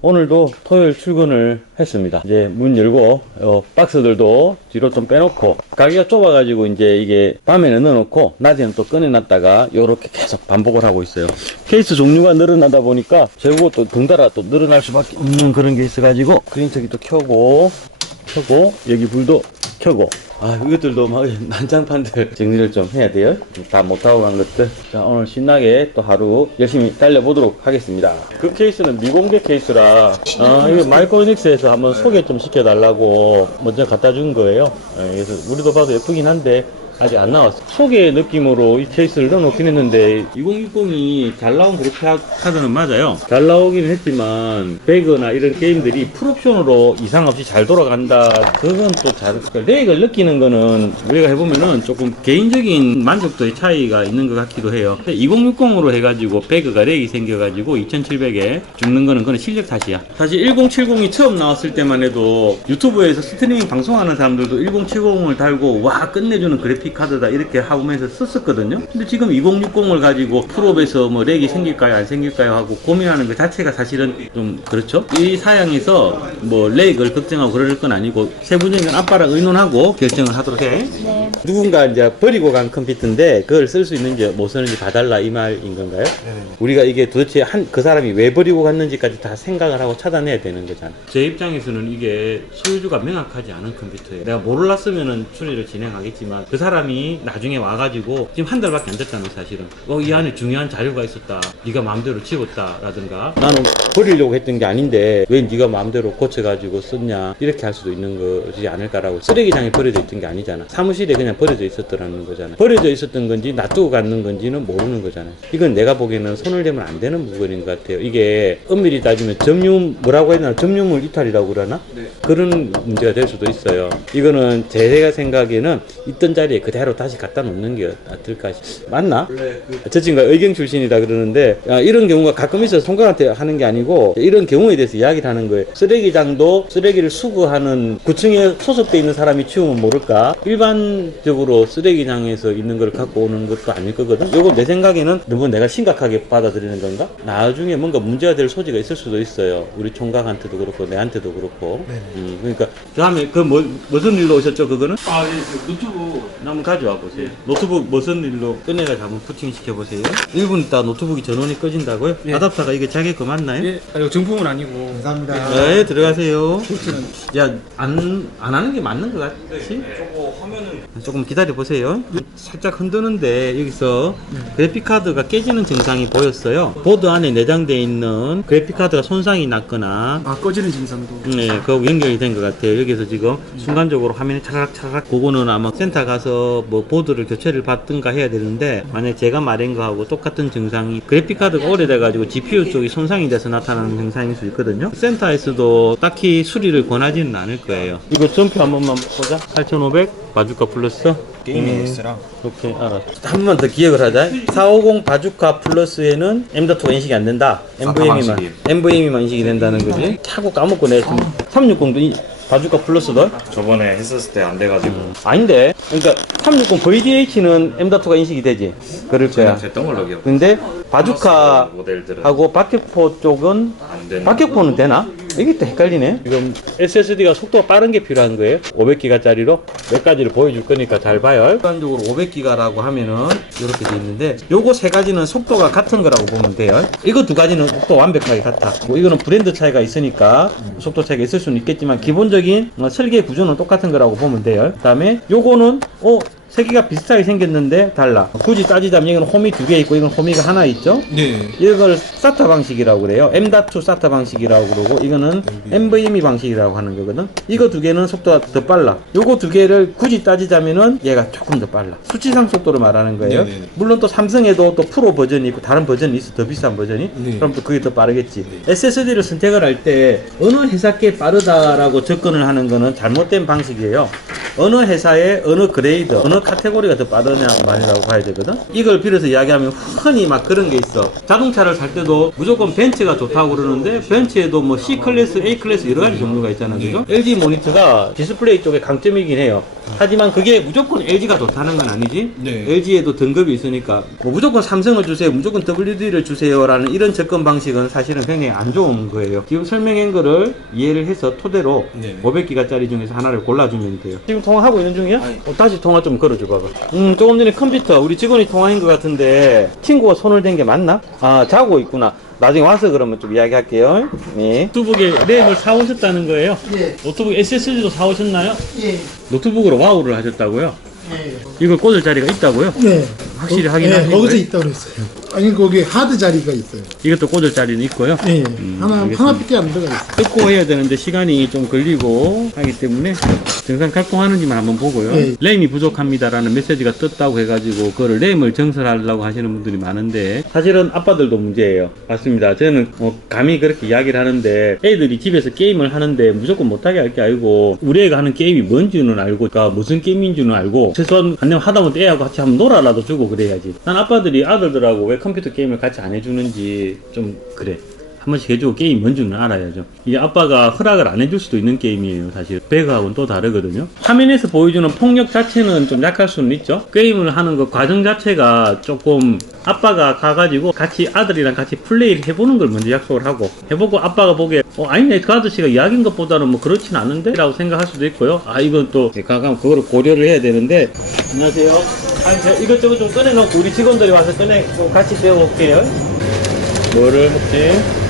오늘도 토요일 출근을 했습니다. 이제 문 열고 박스들도 뒤로 좀 빼놓고, 가게가 좁아가지고 이제 이게 밤에는 넣어놓고 낮에는 또 꺼내놨다가 요렇게 계속 반복을 하고 있어요. 케이스 종류가 늘어나다 보니까 재고가 또 덩달아 또 늘어날 수밖에 없는 그런 게 있어가지고 프린터기도 켜고 여기 불도 켜고, 이것들도 막 난장판들 정리를 좀 해야 돼요. 다 못하고 간 것들. 자, 오늘 신나게 또 하루 열심히 달려보도록 하겠습니다. 그 케이스는 미공개 케이스라, 이거 마이크로닉스에서 한번 소개 좀 시켜달라고 먼저 갖다 준 거예요. 그래서 우리도 봐도 예쁘긴 한데 아직 안 나왔어. 소개 느낌으로 이 케이스를 넣어놓긴 했는데 2060이 잘 나온 그래픽 카드는 맞아요. 잘 나오긴 했지만 배그나 이런 게임들이 풀옵션으로 이상 없이 잘 돌아간다, 그건 또 잘, 렉을 느끼는 거는 우리가 해보면은 조금 개인적인 만족도의 차이가 있는 것 같기도 해요. 2060으로 해가지고 배그가 렉이 생겨가지고 2700에 죽는 거는 그건 실력 탓이야. 사실 1070이 처음 나왔을 때만 해도 유튜브에서 스트리밍 방송하는 사람들도 1070을 달고 와 끝내주는 그래픽 카드다 이렇게 하면서 썼었거든요. 근데 지금 2060을 가지고 풀업에서 뭐 렉이 생길까요 안 생길까요 하고 고민하는 것 자체가 사실은 좀 그렇죠. 이 사양에서 뭐 렉을 걱정하고 그럴 건 아니고 세부적인 아빠랑 의논하고 결정을 하도록 해. 네. 누군가 이제 버리고 간 컴퓨터인데 그걸 쓸 수 있는지 못 쓰는지 봐달라 이 말인 건가요? 네네. 우리가 이게 도대체 그 사람이 왜 버리고 갔는지까지 다 생각을 하고 찾아내야 되는 거잖아. 제 입장에서는 이게 소유주가 명확하지 않은 컴퓨터예요. 내가 몰랐으면은 수리를 진행하겠지만 그 사람이 나중에 와가지고 지금 한 달밖에 안 됐잖아 사실은. 이 안에 중요한 자료가 있었다, 네가 마음대로 지웠다 라든가, 나는 버리려고 했던 게 아닌데 왜 네가 마음대로 고쳐가지고 썼냐 이렇게 할 수도 있는 거지 않을까라고. 쓰레기장에 버려져 있던 게 아니잖아. 사무실에 그냥 버려져 있었더라는 거잖아. 버려져 있었던 건지 놔두고 갔는 건지는 모르는 거잖아. 이건 내가 보기에는 손을 대면 안 되는 물건인 것 같아요. 이게 엄밀히 따지면 뭐라고 해야 되나, 점유물 이탈이라고 그러나? 네. 그런 문제가 될 수도 있어요. 이거는 제가 생각에는 있던 자리에 그대로 다시 갖다 놓는 게 어떨까. 맞나? 원래 저 친구가 의경 출신이다 그러는데, 이런 경우가 가끔 있어서 송강한테 하는 게 아니고 이런 경우에 대해서 이야기를 하는 거예요. 쓰레기장도 쓰레기를 수거하는 구층에 소속돼 있는 사람이 치우면 모를까, 일반적으로 쓰레기장에서 있는 걸 갖고 오는 것도 아닐 거거든. 요거 내 생각에는 너무 내가 심각하게 받아들이는 건가? 나중에 뭔가 문제가 될 소지가 있을 수도 있어요. 우리 총각한테도 그렇고 내한테도 그렇고. 그러니까 다음에 무슨 일로 오셨죠 그거는? 예, 노트북 한번 가져와 보세요. 노트북 무슨 일로 끝내가지고 한번 부팅 시켜보세요. 1분 있다 노트북이 전원이 꺼진다고요? 예. 아답터가 이게 자기 거 맞나요? 예, 이거 정품은 아니고. 감사합니다. 네, 들어가세요. 포트는 야, 안 하는 게 맞는 것 같지? 저거 하면은 조금 기다려 보세요. 살짝 흔드는데 여기서 그래픽카드가 깨지는 증상이 보였어요. 보드 안에 내장되어 있는 그래픽카드가 손상이 났거나, 꺼지는 증상도. 네, 그거 연결이 된 것 같아요. 여기서 지금 순간적으로 화면이 차락차락, 그거는 아마 센터 가서 뭐 보드를 교체를 받든가 해야 되는데, 만약 제가 말한 거하고 똑같은 증상이, 그래픽카드가 오래돼가지고 GPU 쪽이 손상이 돼서 나타나는 증상일 수 있거든요. 센터에서도 딱히 수리를 권하지는 않을 거예요. 이거 점표 한 번만 보자. 8,500 바주카 플러스 게임 X랑 오케이, 알았어. 한 번만 더 기억을 하자. 450 바주카 플러스에는 M.2가 인식이 안 된다. NVMe만 인식이 된다는 거지. 자꾸 까먹고 내가 지금 360도 바주카 플러스도? 저번에 했었을 때 안 돼가지고 아닌데. 그러니까 360 VDH는 M.2가 인식이 되지. 그럴 거야. 됐던 걸로 기억. 근데 바주카 모델들은 하고 박격포 쪽은, 안 되는. 박격포는 되나? 이게 또 헷갈리네. 지금 SSD가 속도가 빠른 게 필요한 거예요. 500기가짜리로 몇 가지를 보여줄 거니까 잘 봐요. 일반적으로 500기가라고 하면은 이렇게 돼 있는데, 요거 세 가지는 속도가 같은 거라고 보면 돼요. 이거 두 가지는 속도 완벽하게 같아. 뭐 이거는 브랜드 차이가 있으니까 속도 차이가 있을 수는 있겠지만 기본적인 설계 구조는 똑같은 거라고 보면 돼요. 그 다음에 요거는 세 개가 비슷하게 생겼는데 달라. 굳이 따지자면 이건 홈이 두 개 있고 이건 홈이가 하나 있죠. 네. 이걸 SATA 방식이라고 그래요. M.2 SATA 방식이라고 그러고, 이거는 NVMe 방식이라고 하는 거거든. 이거 두 개는 속도가 더 빨라. 요거 두 개를 굳이 따지자면은 얘가 조금 더 빨라. 수치상 속도를 말하는 거예요. 네네. 물론 또 삼성에도 또 프로 버전이 있고 다른 버전이 있어, 더 비싼 버전이. 네. 그럼 또 그게 더 빠르겠지. SSD를 선택을 할 때 어느 회사께 빠르다라고 접근을 하는 거는 잘못된 방식이에요. 어느 회사의 어느 그레이드, 어느 어느 카테고리가 더 빠르냐 말이라고 봐야 되거든. 이걸 빌어서 이야기하면 흔히 막 그런 게 있어. 자동차를 살 때도 무조건 벤츠가 좋다고 그러는데 벤츠에도 뭐 C 클래스, A 클래스 여러 가지 종류가 있잖아, 그죠? LG 모니터가 디스플레이 쪽에 강점이긴 해요. 하지만 그게 무조건 LG가 좋다는 건 아니지. 네. LG에도 등급이 있으니까 뭐 무조건 삼성을 주세요, 무조건 WD를 주세요라는 이런 접근 방식은 사실은 굉장히 안 좋은 거예요. 지금 설명한 거를 이해를 해서 토대로 네. 500기가짜리 중에서 하나를 골라주면 돼요. 지금 통화하고 있는 중이야? 아니. 다시 통화 좀 걸어줘 봐봐. 조금 전에 컴퓨터 우리 직원이 통화한 것 같은데 친구가 손을 댄 게 맞나? 아, 자고 있구나. 나중에 와서 그러면 좀 이야기할게요. 네. 노트북에 램을 사오셨다는 거예요? 예, 노트북 SSD도 사오셨나요? 예, 노트북으로 와우를 하셨다고요? 예. 이걸 꽂을 자리가 있다고요? 네. 확실히 확인하신 거기서 거예요? 있다고 그랬어요. 아니, 거기 하드 자리가 있어요. 이것도 꽂을 자리는 있고요. 예, 알겠습니다. 하나밖에 안 들어가 있어요. 뜯고 해야 되는데 시간이 좀 걸리고 하기 때문에 정상 작동하는지만 한번 보고요. 네. 램이 부족합니다라는 메시지가 떴다고 해가지고 그거를 램을 증설하려고 하시는 분들이 많은데 사실은 아빠들도 문제예요. 맞습니다. 저는 감히 그렇게 이야기를 하는데 애들이 집에서 게임을 하는데 무조건 못하게 할 게 아니고 우리 애가 하는 게임이 뭔지는 알고 그러니까 무슨 게임인 줄은 알고 최소한 안되면 하다못해 애하고 같이 한번 놀아라도 주고 그래야지. 난 아빠들이 아들들하고 왜 컴퓨터 게임을 같이 안 해주는지 좀 그래. 한 번씩 해주고 게임 뭔지는 알아야죠. 이게 아빠가 허락을 안 해줄 수도 있는 게임이에요. 사실 배그하고는 또 다르거든요. 화면에서 보여주는 폭력 자체는 좀 약할 수는 있죠. 게임을 하는 그 과정 자체가 조금 아빠가 가가지고 같이 아들이랑 같이 플레이를 해보는 걸 먼저 약속을 하고 해보고 아빠가 보기에 아니네 그 아저씨가 이야기한 것보다는 뭐 그렇진 않은데 라고 생각할 수도 있고요. 아 이건 또 가끔 그거를 고려를 해야 되는데. 안녕하세요. 아니 제가 이것저것 좀 꺼내놓고 우리 직원들이 와서 같이 배워볼게요. 뭐를 먹지?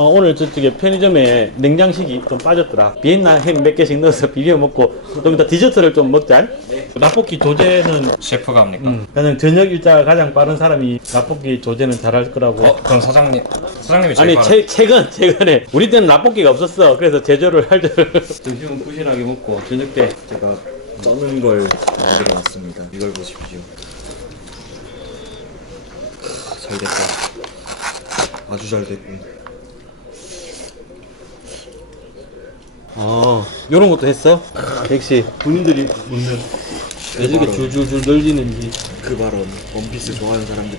오늘 저쪽에 편의점에 냉장식이 좀 빠졌더라. 비엔나 햄 몇 개씩 넣어서 비벼 먹고 좀 이따 디저트를 좀 먹자. 네. 라볶이 조제는 셰프가 합니까? 그냥 저녁 일자가 가장 빠른 사람이 라볶이 조제는 잘할 거라고. 그럼 사장님이 제일 아니 빠른. 최근에 우리 때는 라볶이가 없었어. 그래서 제조를 할 때 점심은 부실하게 먹고 저녁 때 제가 쩌는 걸 만들어 놨습니다. 이걸 보십시오. 잘 됐다. 아주 잘 됐고. 요런 것도 했어? 역시 군인들이 먹는 왜 이렇게 줄줄줄 늘리는지. 그 발언 원피스 좋아하는 사람들이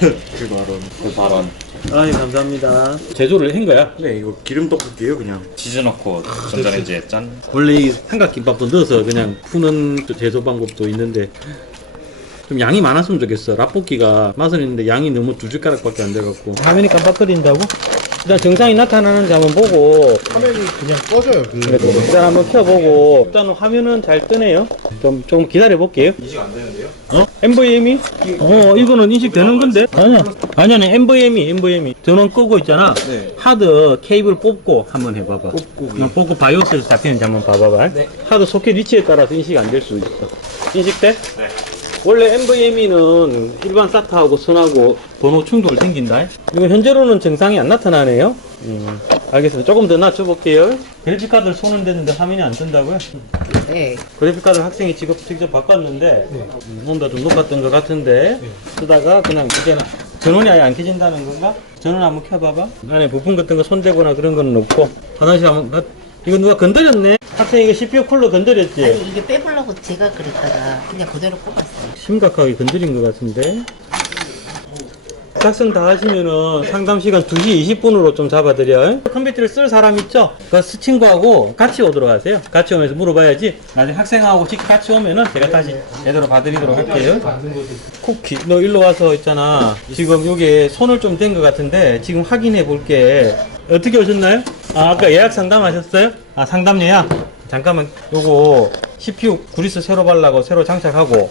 그 발언. 아이 감사합니다. 제조를 한 거야? 네, 이거 기름 떡볶이에요, 그냥. 치즈 넣고 전자레인지에 짠. 원래 이 삼각김밥도 넣어서 그냥 푸는 제조 방법도 있는데 좀 양이 많았으면 좋겠어. 라볶이가 맛은 있는데 양이 너무 2숟가락밖에 안 돼갖고 화면이 깜빡거린다고? 일단 정상이 나타나는지 한번 보고 화면이 그냥 꺼져요. 일단 한번 켜보고 일단 화면은 잘 뜨네요. 좀 기다려 볼게요. 인식 안 되는데요? NVMe? 이거는 인식되는 건데? 아니야 NVMe 전원 끄고 있잖아. 네. 하드 케이블 뽑고 한번 해봐봐. 뽑고 바이오스에서 잡히는지 한번 봐봐봐. 네. 하드 소켓 위치에 따라서 인식이 안 될 수 있어. 인식돼? 네. 원래 NVMe는 일반 SATA하고 선하고 번호 충돌 생긴다. 이거 현재로는 증상이 안 나타나네요. 알겠습니다. 조금 더 낮춰볼게요. 그래픽카드를 손을 댔는데 화면이 안 뜬다고요? 네. 그래픽카드 학생이 직접 바꿨는데 온도가 좀 높았던 것 같은데 쓰다가 그냥 이제는 전원이 아예 안 켜진다는 건가? 전원 한번 켜봐봐. 안에 부품 같은 거 손대거나 그런 거는 없고. 화장실 한번 이거 누가 건드렸네? 학생이 이거 CPU 쿨러 건드렸지? 아니 이게 빼보려고 제가 그랬다가 그냥 그대로 뽑았어요. 심각하게 건드린 것 같은데. 작성 다 하시면은 상담 시간 2시 20분으로 좀 잡아드려. 컴퓨터를 쓸 사람 있죠? 그 친구하고 같이 오도록 하세요. 같이 오면서 물어봐야지. 나중에 학생하고 직접 같이 오면은 제가 다시 제대로 봐드리도록 할게요. 쿠키, 너 일로 와서 있잖아. 지금 여기에 손을 좀 댄 것 같은데 지금 확인해 볼게. 어떻게 오셨나요? 아까 예약 상담하셨어요? 상담 예약? 잠깐만, 요거 CPU 그리스 새로 바르고 새로 장착하고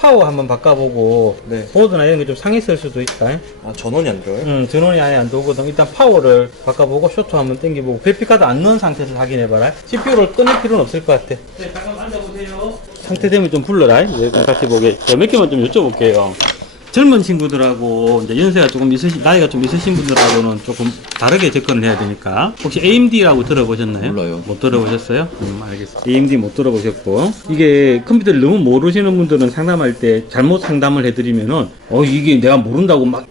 파워 한번 바꿔보고 네. 보드나 이런 게 좀 상했을 수도 있다. 아, 전원이 안 들어요? 전원이 아예 안 들어오거든. 일단 파워를 바꿔보고 쇼트 한번 당겨보고 그래픽카드 안 넣은 상태에서 확인해봐라. CPU를 꺼낼 필요는 없을 것 같아. 네, 잠깐 앉아보세요. 상태 되면 좀 불러라. 같이 보게. 몇 개만 좀 여쭤볼게요. 젊은 친구들하고 이제 연세가 조금 나이가 좀 있으신 분들하고는 조금 다르게 접근을 해야 되니까. 혹시 AMD라고 들어보셨나요? 몰라요. 못 들어보셨어요? 알겠습니다. AMD 못 들어보셨고. 이게 컴퓨터를 너무 모르시는 분들은 상담할 때 잘못 상담을 해드리면은 이게 내가 모른다고 막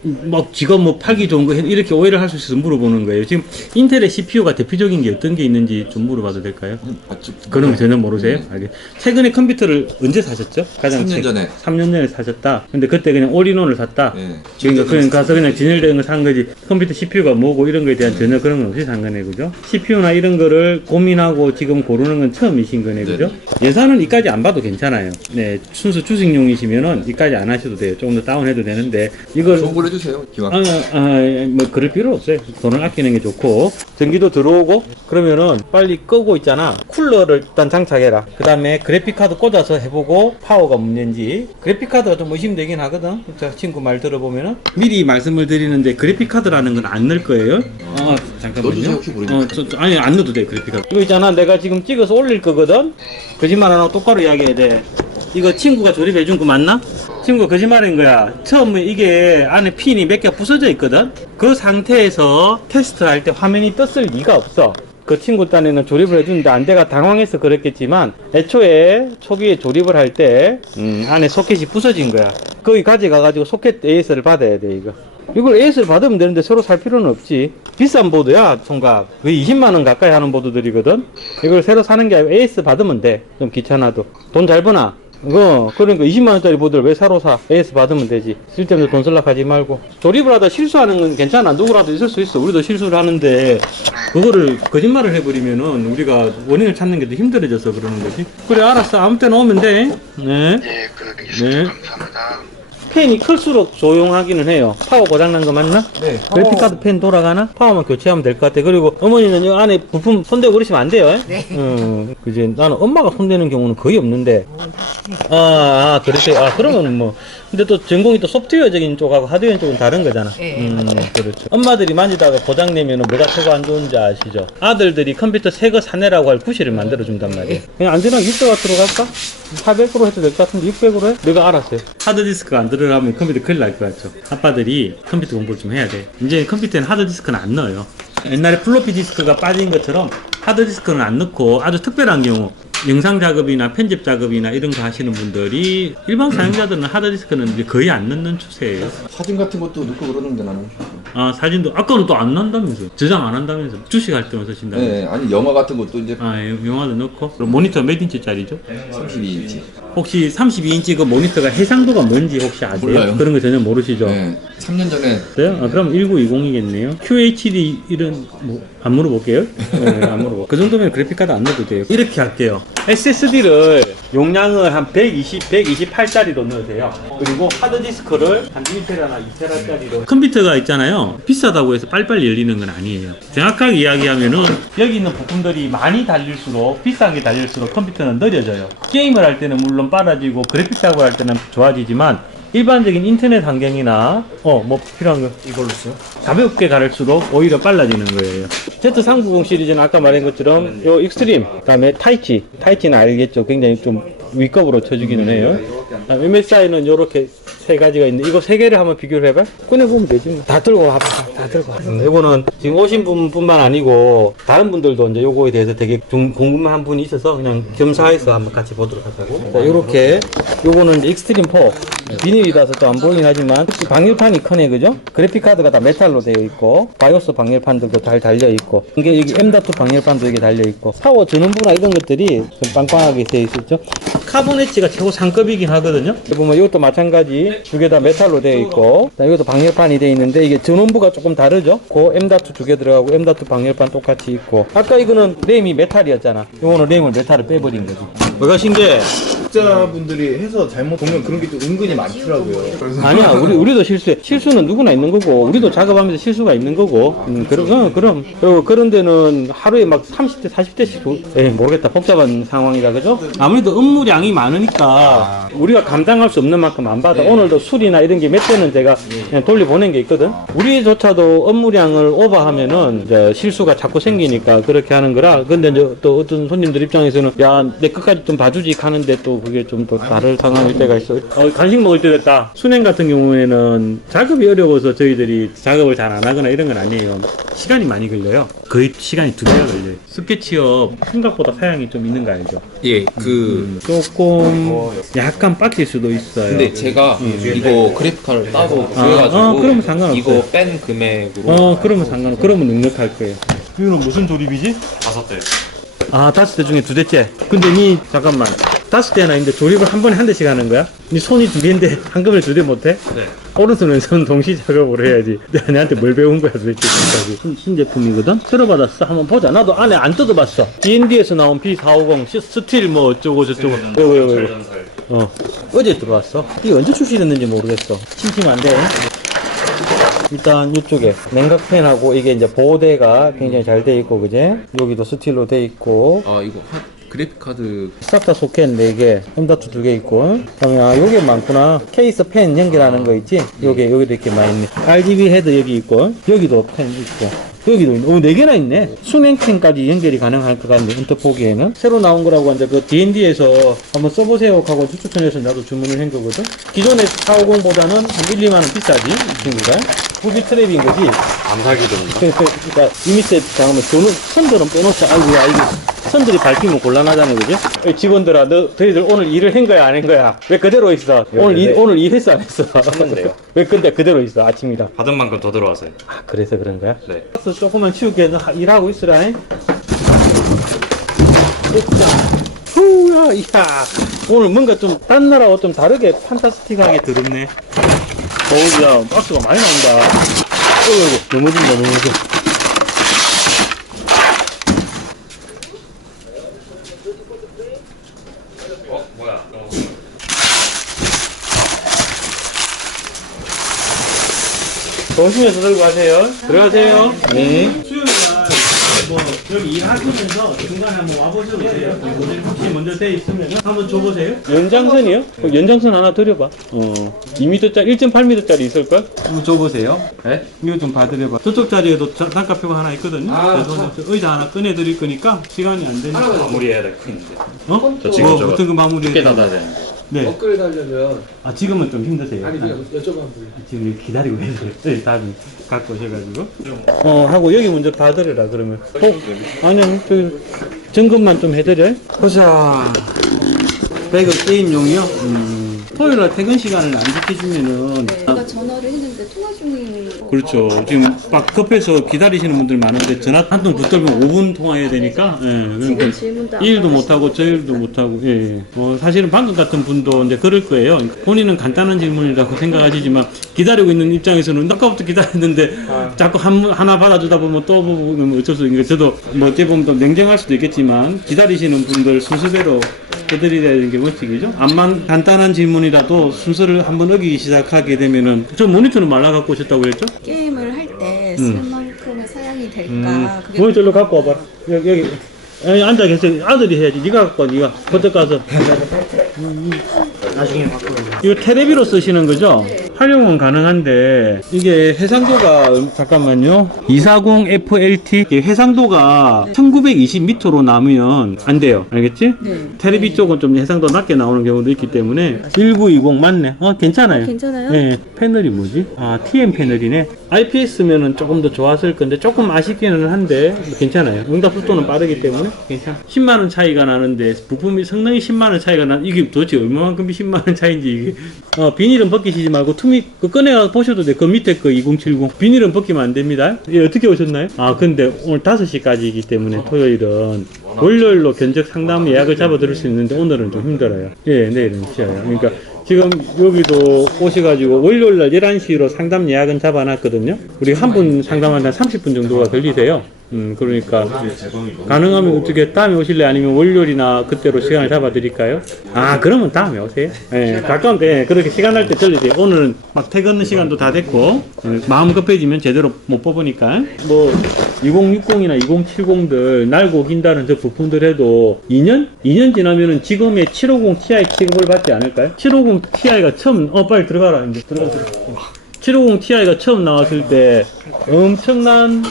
지가 뭐 팔기 좋은 거 이렇게 오해를 할 수 있어서 물어보는 거예요. 지금 인텔의 CPU가 대표적인 게 어떤 게 있는지 좀 물어봐도 될까요? 맞죠? 그런 거 전혀 모르세요? 최근에 컴퓨터를 언제 사셨죠? 3년 전에. 3년 전에 사셨다. 근데 그때 그냥 올인원을 샀다. 네. 지금 그냥 가서 그냥 진열된 거 산 거지. 컴퓨터 CPU가 뭐고 이런 거에 대한 전혀 그런 건 없이 산 거네, 그죠? CPU나 이런 거를 고민하고 지금 고르는 건 처음이신 거네, 그죠? 예산은 이까지 안 봐도 괜찮아요. 네, 순수 주식용이시면은 이까지 안 하셔도 돼요. 조금 더 다운해도 되는데 이걸 좋은 걸 해주세요. 기왕. 뭐 그럴 필요 없어요. 돈을 아끼는 게 좋고 전기도 들어오고 그러면은 빨리 끄고 있잖아. 쿨러를 일단 장착해라. 그 다음에 그래픽카드 꽂아서 해보고 파워가 문제인지. 그래픽카드가 좀 의심되긴 하거든. 자, 친구 말 들어보면은 미리 말씀을 드리는데 그래픽카드라는 건 안 넣을 거예요. 잠깐만요. 넣어주세요, 혹시 모르니까. 아니 안 넣어도 돼. 그래픽카드 이거 있잖아. 내가 지금 찍어서 올릴 거거든. 거짓말 안 하고 똑바로 이야기해야 돼. 이거 친구가 조립해준 거 맞나? 친구가 거짓말인 거야. 처음에 이게 안에 핀이 몇 개 부서져 있거든? 그 상태에서 테스트할 때 화면이 떴을 리가 없어. 그 친구 딴에는 조립을 해주는데 안대가 당황해서 그랬겠지만 애초에 초기에 조립을 할 때 안에 소켓이 부서진 거야. 거기 가져가가지고 소켓 AS를 받아야 돼 이거. 이걸 AS를 받으면 되는데 서로 살 필요는 없지. 비싼 보드야 총각. 거의 20만원 가까이 하는 보드들이거든. 이걸 새로 사는 게 아니고 AS 받으면 돼. 좀 귀찮아도. 돈 잘 버나? 그러니까 20만원짜리 보드를 왜 사러 사? AS 받으면 되지. 쓸데없는 돈 쓸락 하지 말고. 조립을 하다 실수하는 건 괜찮아. 누구라도 있을 수 있어. 우리도 실수를 하는데, 그거를 거짓말을 해버리면은 우리가 원인을 찾는 게 더 힘들어져서 그러는 거지. 그래, 알았어. 아무 때나 오면 돼. 네. 예, 그러겠습니다. 네. 감사합니다. 팬이 클수록 조용하기는 해요. 파워 고장난 거 맞나? 네. 그래픽카드 팬 돌아가나? 파워만 교체하면 될 것 같아. 그리고 어머니는 이 안에 부품 손대고 그러시면 안 돼요. 네. 그지. 나는 엄마가 손대는 경우는 거의 없는데. 그렇지. 그러면 뭐. 근데 또 전공이 또 소프트웨어적인 쪽하고 하드웨어 쪽은 다른 거잖아. 네, 맞아요. 그렇죠. 엄마들이 만지다가 고장내면 뭐가 최고 안 좋은지 아시죠? 아들들이 컴퓨터 새 거 사내라고 할 구실을 만들어준단 말이에요. 그냥 안전하게 600W로 갈까? 400으로 해도 될 것 같은데 600으로 해? 내가 알았어요. 하드디스크가 안 들어가면 컴퓨터 큰일 날 것 같죠? 아빠들이 컴퓨터 공부를 좀 해야 돼. 이제 컴퓨터에는 하드디스크는 안 넣어요. 옛날에 플로피 디스크가 빠진 것처럼 하드디스크는 안 넣고 아주 특별한 경우 영상 작업이나 편집 작업이나 이런 거 하시는 분들이 일반 사용자들은 하드디스크는 이제 거의 안 넣는 추세예요. 사진 같은 것도 넣고 그러는데 나는. 사진도 아까는 또 안 난다면서 저장 안 한다면서 주식할 때만 쓰신다면서. 네, 아니 영화 같은 것도 이제 영화도 넣고. 그럼 모니터 몇 인치짜리죠? 32인치. 혹시 32인치 그 모니터가 해상도가 뭔지 혹시 아세요? 몰라요. 그런 거 전혀 모르시죠? 네. 3년 전에 그럼 1920이겠네요. QHD 이런 안 물어볼게요. 안 물어볼. 그 정도면 그래픽카드 안 넣어도 돼요. 이렇게 할게요. SSD를 용량을 한 120, 128짜리로 넣어도 돼요. 그리고 하드디스크를 한 1테라나 2테라짜리로. 컴퓨터가 있잖아요. 비싸다고 해서 빨리빨리 열리는 건 아니에요. 정확하게 이야기하면은 여기 있는 부품들이 많이 달릴수록 비싼 게 달릴수록 컴퓨터는 느려져요. 게임을 할 때는 물론 빨라지고 그래픽 작업을 할 때는 좋아지지만 일반적인 인터넷 환경이나 뭐 필요한 거 이걸로 써요. 가볍게 갈수록 오히려 빨라지는 거예요. Z390 시리즈는 아까 말한 것처럼 요 익스트림, 그다음에 타이치는 알겠죠. 굉장히 좀 위급으로 쳐주기는 해요. MSI는 요렇게 세 가지가 있는데 이거 세 개를 한번 비교를 해봐. 꺼내보면 되지 뭐. 다 들고 와봐. 다 들고 와. 이거는 지금 오신 분뿐만 아니고 다른 분들도 이제 요거에 대해서 되게 좀 궁금한 분이 있어서 그냥 겸사해서 한번 같이 보도록 하자고. 자, 요렇게 요거는 이제 익스트림 4 비닐이라서 또 안 보이긴 하지만 방열판이 크네, 그죠? 그래픽카드가 다 메탈로 되어 있고 바이오스 방열판들도 잘 달려 있고 이게 여기 M.2 방열판도 여기 달려 있고 파워 전원부나 이런 것들이 좀 빵빵하게 되어 있었죠. 카본 엣지가 최고 상급이긴 하거든요. 보면 이것도 마찬가지 두 개 다 메탈로 되어 있고 이것도 방열판이 되어 있는데 이게 전원부가 조금 다르죠. 그 M.2 두 개 들어가고 M.2 방열판 똑같이 있고 아까 이거는 램이 메탈이었잖아. 이거는 램을 메탈을 빼버린 거지. 뭐가 신기해? 학자분들이 해서 잘못 보면 그런 게 또 은근히 많더라고요. 아니야, 우리도 실수해. 실수는 누구나 있는 거고, 우리도 작업하면서 실수가 있는 거고, 그럼. 그리고 그런 데는 하루에 막 30대, 40대씩, 모르겠다. 복잡한 상황이다, 그죠? 아무래도 업무량이 많으니까, 우리가 감당할 수 없는 만큼 안 받아. 오늘도 술이나 이런 게 몇 대는 제가 그냥 돌려보낸 게 있거든? 우리조차도 업무량을 오버하면은, 이제 실수가 자꾸 생기니까 그렇게 하는 거라. 근데 이제 또 어떤 손님들 입장에서는, 야, 내 끝까지 좀 봐주지 하는데 또 그게 좀 더 다른 상황일 때가 있어. 간식 먹을 때 됐다. 순행 같은 경우에는 작업이 어려워서 저희들이 작업을 잘 안 하거나 이런 건 아니에요. 시간이 많이 걸려요. 거의 시간이 2배가 걸려요. 스케치업 생각보다 사양이 좀 있는 거 알죠? 예, 조금 약간 빡칠 수도 있어요. 근데 제가 이거 그래픽카를 따로 구해가지고 그러면 상관없어요. 이거 뺀 금액으로 그러면 그러면 넉넉할 거예요. 이거는 무슨 조립이지? 5대. 아, 5대 중에 2대째. 근데 니, 잠깐만. 5대나 있는데 조립을 한 번에 한 대씩 하는 거야? 니 손이 2개인데 한꺼번에 2대 못해? 네. 오른손 왼손 동시 작업으로 해야지. 내한테 뭘 배운 거야 도대체 지금까지. 신제품이거든? 새로 받았어. 한번 보자. 나도 안에 안 뜯어봤어. D&D에서 나온 B450 스틸 뭐 어쩌고 저쩌고. 왜. 어제 들어왔어. 이게 언제 출시됐는지 모르겠어. 심심한데. 일단 이쪽에 냉각팬하고 이게 이제 보호대가 굉장히 잘 돼 있고, 그제? 여기도 스틸로 돼 있고, 아 이거 그래픽카드 싹 다 소켓 4개, 엠다트 2개 있고, 그다음에 요게 많구나. 케이스 펜 연결하는 거 있지? 여기도 이렇게 많이 있네. RGB 헤드 여기 있고, 여기도 펜 있고, 여기도 있네. 4개나 있네. 순행펜까지 연결이 가능할 것 같네, 언뜻 보기에는. 새로 나온 거라고 이제 그 D&D에서 한번 써보세요 하고 추천해서 나도 주문을 한 거거든. 기존의 450보다는 한 1, 2만원 비싸지, 이 친구가. 부비 트랩인 거지. 안 사기 되는 그러니까 이 밑에 잠깐만 선들은 빼놓자. 아이고야, 이게 선들이 밟히면 곤란하잖아요, 그지? 직원들아, 너희들 오늘 일을 한 거야, 안 한 거야? 왜 그대로 있어? 오늘 일했어, 안 했어? 했는데요. 왜 근데 그대로 있어, 아침이다. 받은 만큼 더 들어와서요. 아, 그래서 그런 거야? 네. 박스 조금만 치울게. 너 일하고 있으라. 후야, 이야. 오늘 뭔가 좀 딴 나라와 좀 다르게 판타스틱하게 더럽네. 야, 박스가 많이 나온다. 넘어진다. 뭐야? 조심해서 들고 가세요. 들어가세요. 네. 수요일날 뭐 여기 일하시면서 중간에 한번 와보셔도 돼요. 혹시 먼저 돼 있으면 한번 줘보세요. 연장선이요? 연장선 하나 드려봐. 2m짜리, 1.8m짜리 있을걸? 한번 줘보세요. 네? 이거 좀 봐드려봐. 저쪽 자리에도 단가표가 하나 있거든요. 그래서 의자 하나 꺼내드릴 거니까 시간이 안 되니까. 마무리해야 될 거 있는데. 어? 저 지금 저거 어떤 거 마무리해? 두개 닫아야 되는데. 네. 업그레이드 하려면 아, 지금은 좀 힘드세요. 아니 그냥 여쭤봐도 지금 기다리고 계세요. 네, 다음 갖고 오셔가지고. 하고 여기 먼저 받으려라 그러면. 아니, 저기 점검만 좀 해드려. 보자. 배그 게임용이요? 토요일날 퇴근 시간을 안 지켜주면은. 제가 전화를 했는데 통화 중인 거. 그렇죠. 지금 막 급해서 기다리시는 분들 많은데 전화 한 통 붙들면 5분 통화해야 되니까. 예. 그러니까 질문도 안 이 일도 받으시고. 못하고 저 일도 못하고. 예. 뭐 사실은 방금 같은 분도 이제 그럴 거예요. 본인은 간단한 질문이라고 생각하시지만 기다리고 있는 입장에서는 아까부터 기다렸는데 자꾸 하나 받아주다 보면 또 보면 어쩔 수 없는 게 저도 뭐 어찌 보면 또 냉정할 수도 있겠지만 기다리시는 분들 순서대로 해드려야 되는 게 원칙이죠. 암만 간단한 질문이라도 순서를 한번 어기기 시작하게 되면은 저 모니터는 말라갖고 오셨다고 그랬죠? 게임을 할 때 쓸 만큼의 사양이 될까? 그게 모니터로 갖고 와봐. 여기 아니, 앉아 계세요. 아들이 해야지. 네가 갖고 와. 네가 거기 가서. 나중에 갖고 와. 이거 테레비로 쓰시는 거죠? 활용은 가능한데 이게 해상도가 잠깐만요. 240 FLT 해상도가 1920m로 나오면 안 돼요. 알겠지? 네. 테레비 쪽은 좀 해상도 낮게 나오는 경우도 있기 때문에 1920 맞네. 괜찮아요. 괜찮아요? 네. 패널이 뭐지? 아, TN 패널이네. IPS면은 조금 더 좋았을 건데 조금 아쉽기는 한데 괜찮아요. 응답 속도는 빠르기 때문에 괜찮아. 10만 원 차이가 나는데 부품이 성능이 10만 원 차이가 나. 이게 도대체 얼마만큼 10만 원 차이인지 이게. 비닐은 벗기시지 말고 꺼내가 보셔도 돼. 그 밑에 거 2070 비닐은 벗기면 안 됩니다. 예, 어떻게 오셨나요? 아, 근데 오늘 5시까지이기 때문에 토요일은 월요일로 견적 상담 예약을 잡아 드릴 수 있는데 오늘은 좀 힘들어요. 예, 내일은 쉬어요. 그러니까 지금 여기도 오셔가지고 월요일날 11시로 상담 예약은 잡아놨거든요. 우리 한 분 상담하는데 30분 정도가 걸리세요. 그러니까 가능하면 어떻게 다음에 오실래? 아니면 월요일이나 그때로 시간을 잡아드릴까요? 아, 그러면 다음에 오세요. 예, 가까운데 그렇게 시간 날 때 들리세요. 오늘은 막 퇴근 시간도 다 됐고 마음 급해지면 제대로 못 뽑으니까 뭐 2060이나 2070들 날고 긴다는 저 부품들 해도 2년 지나면은 지금의 750 Ti 취급을 받지 않을까요? 750 Ti가 처음 빨리 들어가라. 이제 들어가. 750 Ti가 처음 나왔을 때 엄청난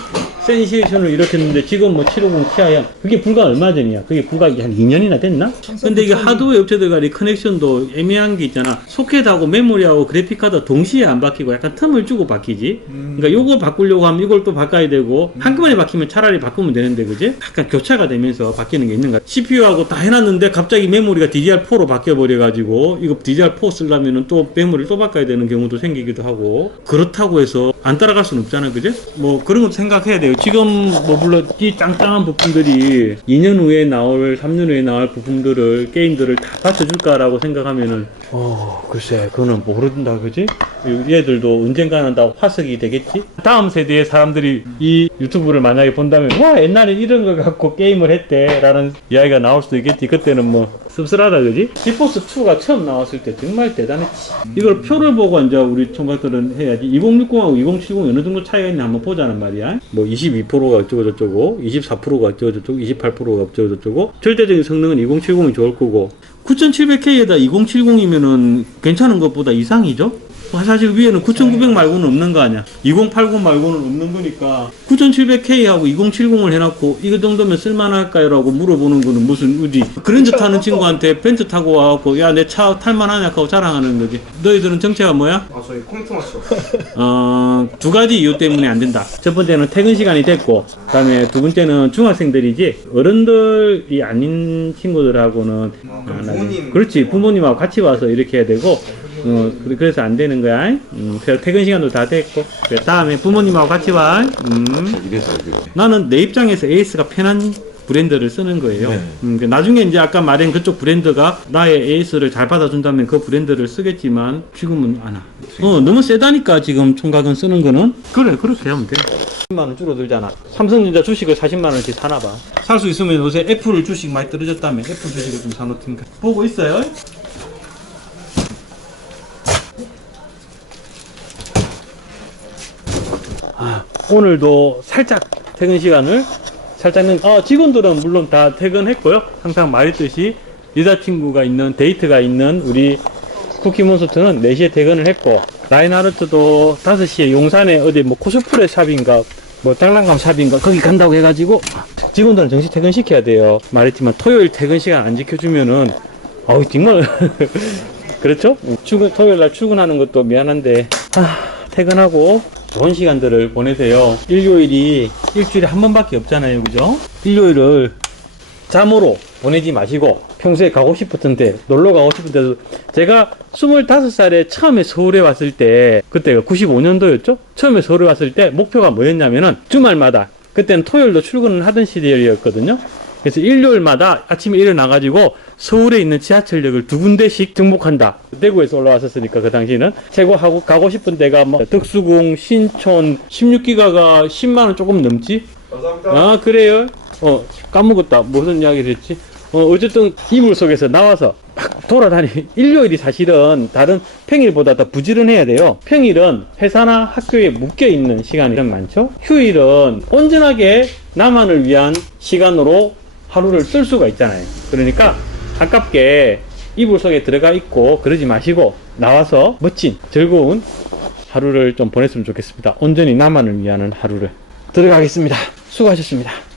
센세이션을 일으켰는데 지금 뭐 750 Ti야. 그게 불과 얼마 전이야. 그게 불과 한 2년이나 됐나? 근데 이게 하드웨어 업체들 간의 커넥션도 애매한 게 있잖아. 소켓하고 메모리하고 그래픽카드 동시에 안 바뀌고 약간 틈을 주고 바뀌지. 그러니까 요거 바꾸려고 하면 이걸 또 바꿔야 되고 한꺼번에 바뀌면 차라리 바꾸면 되는데 그지? 약간 교차가 되면서 바뀌는 게 있는 거야. CPU하고 다 해놨는데 갑자기 메모리가 DDR4로 바뀌어버려가지고 이거 DDR4 쓰려면은 또 메모리를 또 바꿔야 되는 경우도 생기기도 하고 그렇다고 해서 안 따라갈 수는 없잖아 그지? 뭐 그런 것도 생각해야 돼요. 지금 뭐 물론 이 짱짱한 부품들이 2년 후에 나올 3년 후에 나올 부품들을 게임들을 다 받쳐줄까라고 생각하면은 글쎄 그거는 모른다 그지? 얘들도 언젠가는 다 화석이 되겠지? 다음 세대의 사람들이 이 유튜브를 만약에 본다면 와 옛날에 이런 걸 갖고 게임을 했대 라는 이야기가 나올 수도 있겠지. 그때는 뭐 씁쓸하다 그지? 지포스2가 처음 나왔을 때 정말 대단했지. 이걸 표를 보고 이제 우리 총각들은 해야지. 2060하고 2070 어느 정도 차이가 있나 한번 보자는 말이야. 뭐 22%가 어쩌고저쩌고 24%가 어쩌고저쩌고 28%가 어쩌고저쩌고 절대적인 성능은 2070이 좋을 거고 9700K에다 2070이면은 괜찮은 것보다 이상이죠? 사실 위에는 9900 말고는 없는 거 아니야. 2080 말고는 없는 거니까 9700K하고 2070을 해놓고 이거 정도면 쓸만할까요? 라고 물어보는 거는 무슨 어디 그랜저 타는 친구한테 벤츠 타고 와갖고 야 내 차 탈만하냐 하고 자랑하는 거지. 너희들은 정체가 뭐야? 저희 컴퓨터 맞죠. 두 가지 이유 때문에 안 된다. 첫 번째는 퇴근 시간이 됐고 그 다음에 두 번째는 중학생들이지 어른들이 아닌 친구들하고는 부모님. 그렇지 부모님하고 같이 와서 이렇게 해야 되고 그래서 안 되는 거야. 그래서 퇴근 시간도 다 됐고. 그래, 다음에 부모님하고 같이 와. 나는 내 입장에서 에이스가 편한 브랜드를 쓰는 거예요. 나중에 이제 아까 말한 그쪽 브랜드가 나의 에이스를 잘 받아준다면 그 브랜드를 쓰겠지만 지금은 안 와. 너무 세다니까 지금 총각은 쓰는 거는. 그래 그렇게 하면 돼. 10만원 줄어들잖아. 삼성전자 주식을 40만원씩 사나봐. 살 수 있으면 요새 애플 주식 많이 떨어졌다며 애플 주식을 좀 사놓든가. 보고 있어요? 오늘도 살짝 퇴근 시간을 살짝은 직원들은 물론 다 퇴근했고요. 항상 말했듯이 여자친구가 있는 데이트가 있는 우리 쿠키몬스터는 4시에 퇴근을 했고 라인하르트도 5시에 용산에 어디 뭐 코스프레 샵인가 뭐 장난감 샵인가 거기 간다고 해가지고 직원들은 정시 퇴근 시켜야 돼요. 말했지만 토요일 퇴근 시간 안 지켜주면은 정말 그렇죠? 토요일 날 출근하는 것도 미안한데 퇴근하고 좋은 시간들을 보내세요. 일요일이 일주일에 한 번밖에 없잖아요. 그죠? 일요일을 잠으로 보내지 마시고 평소에 가고 싶었던데 놀러 가고 싶은데도 제가 25살에 처음에 서울에 왔을 때 그때가 95년도였죠? 처음에 서울에 왔을 때 목표가 뭐였냐면은 주말마다 그때는 토요일도 출근을 하던 시절이었거든요. 그래서 일요일마다 아침에 일어나가지고 서울에 있는 지하철역을 2군데씩 정복한다. 대구에서 올라왔었으니까 그 당시는 최고 하고 가고 싶은 데가 뭐 덕수궁, 신촌, 16기가가 10만원 조금 넘지? 감사합니다. 그래요? 까먹었다. 무슨 이야기를 했지? 어쨌든 이불 속에서 나와서 막 일요일이 사실은 다른 평일보다 더 부지런해야 돼요. 평일은 회사나 학교에 묶여있는 시간이 좀 많죠? 휴일은 온전하게 나만을 위한 시간으로 하루를 쓸 수가 있잖아요. 그러니까 아깝게 이불 속에 들어가 있고 그러지 마시고 나와서 멋진 즐거운 하루를 좀 보냈으면 좋겠습니다. 온전히 나만을 위한 하루를 들어가겠습니다. 수고하셨습니다.